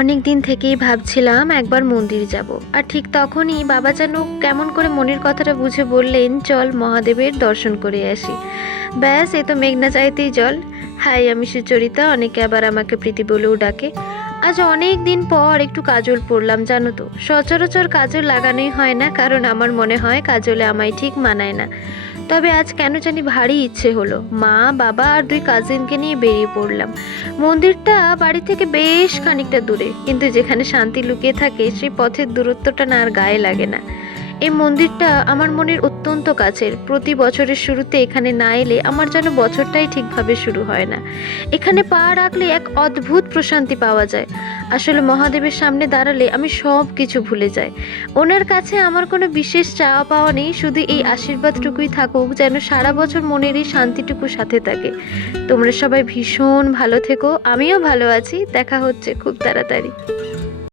অনেক দিন থেকেই ভাবছিলাম একবার মন্দির যাব। আর ঠিক তখনই বাবা যেন কেমন করে মনের কথাটা বুঝে বললেন, চল মহাদেবের দর্শন করে আসি। ব্যাস, এ তো মেঘনা চাইতেই জল। হাই, আমি সুচরিতা, অনেকে আবার আমাকে প্রীতি বলেও ডাকে। আজ অনেক দিন পর একটু কাজল পরলাম, জানো তো। সচরাচর কাজল লাগানোই হয় না, কারণ আমার মনে হয় কাজলে আমায় ঠিক মানায় না। তবে আজ কেন জানি ভারী ইচ্ছে হলো। মা, বাবা আর দুই কাজিনকে নিয়ে বেরিয়ে পড়লাম। মন্দিরটা বাড়ি থেকে বেশ খানিকটা দূরে, কিন্তু যেখানে শান্তি লুকিয়ে থাকে সেই পথের দূরত্বটা না আর গায়ে লাগে না। এই মন্দিরটা আমার মনের অত্যন্ত কাছের। প্রতি বছরের শুরুতে এখানে না এলে আমার যেন বছরটাই ঠিকভাবে শুরু হয় না। এখানে পা রাখলে এক অদ্ভুত প্রশান্তি পাওয়া যায়। আসলে মহাদেবের সামনে দাঁড়ালে আমি সব কিছু ভুলে যাই। ওনার কাছে আমার কোনো বিশেষ চাওয়া পাওয়া নেই, শুধু এই আশীর্বাদটুকুই থাকুক যেন সারা বছর মনের এই শান্তিটুকু সাথে থাকে। তোমরা সবাই ভীষণ ভালো থেকো, আমিও ভালো আছি। দেখা হচ্ছে খুব তাড়াতাড়ি।